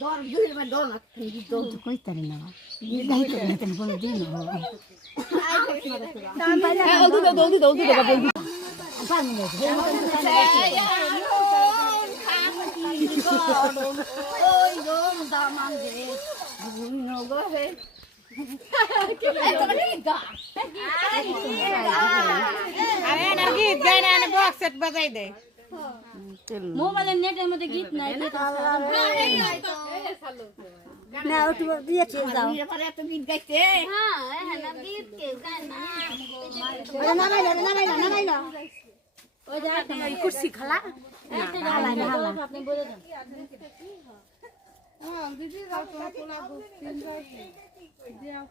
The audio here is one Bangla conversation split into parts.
দর দুই মে দর না দর তো কই তারে না নিদাই তো নেতেন কোন দিন ও ওলদি দো পানি নেই ওই দম দামান রে বুনো গো হে আরে না গীত গায় না বক্স সেট বাজাই দে মোবাইলের নেটের মধ্যে গীত নাই না ও তুমি দিয়েছে যাও এবারে এত গীত গাইতে হ্যাঁ হ্যাঁ না গীত কে গায় না নামাইলো ওই যে কুরসি খালা আপনি বলে দেন হ্যাঁ দিদি যাও তো পোলা গো তিন যাও দিও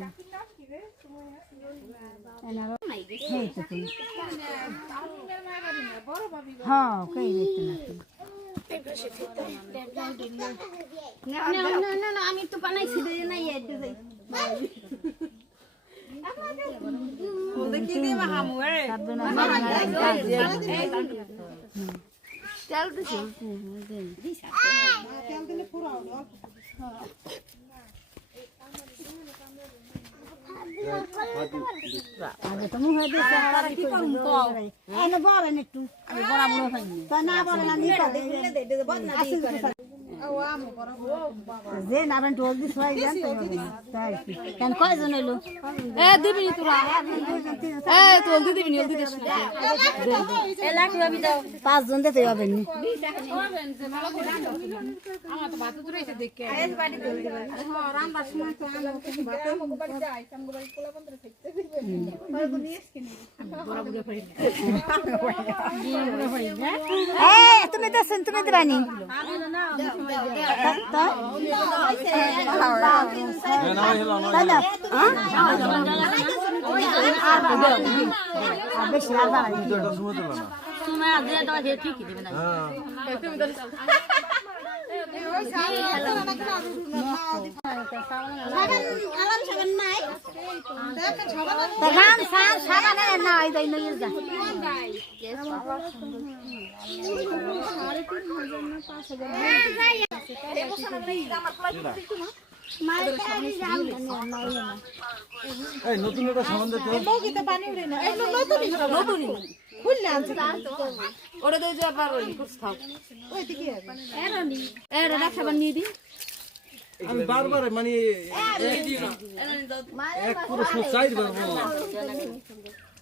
কাকির নাম কি রে সময় আছে এনারো নাই গে এই তো তুমি আমির মাগারি না বড় ভাবি হ্যাঁ কই দেখতে না আমি তো বানাইছি রে না এতে যাই ও দেখি দে মাহামু এ তেল দিছি তেল দিলে পুরো আগে তো মুহে দিছে আর কি করব এনে বলেন একটু আমি বরাবর হইনি তা না বলেন না নিকা দে বদনা দি যে নারায়ণ টোল দিস ভাই জানতে তাই কেন কয়জন হইলো এ দিবি নি তোরা এ টোল দিবি নি ওল দিস এ লাখ ভাবি দাও পাঁচজন দিতে হবে নি আমার তো ভাত তুরাইছে দেখে আইস বাড়ি দই দিবা হ্যাঁ রান্নার সময় তো আমরা কিছু ভাত আমগো বাড়ি যাই আমগো বাড়ি কোলা বন্ধ থাকতে আর কোন নিস কিনি বড় বুড়া হই এ তুমি তো শুন তুমি দিবানি বেশি আর সময় আগে দেওয়া যে ঠিকই দেবে না নতুন একটা সামান দিতে পানি উড়ে না নতুনই খুললে আনছে ওরে দই যে আবার ওই কুছ খাও ওই দিকে এরানি এরা রাখাবার নিয়ে দি আমি বারবার মানে এক পুরো চাই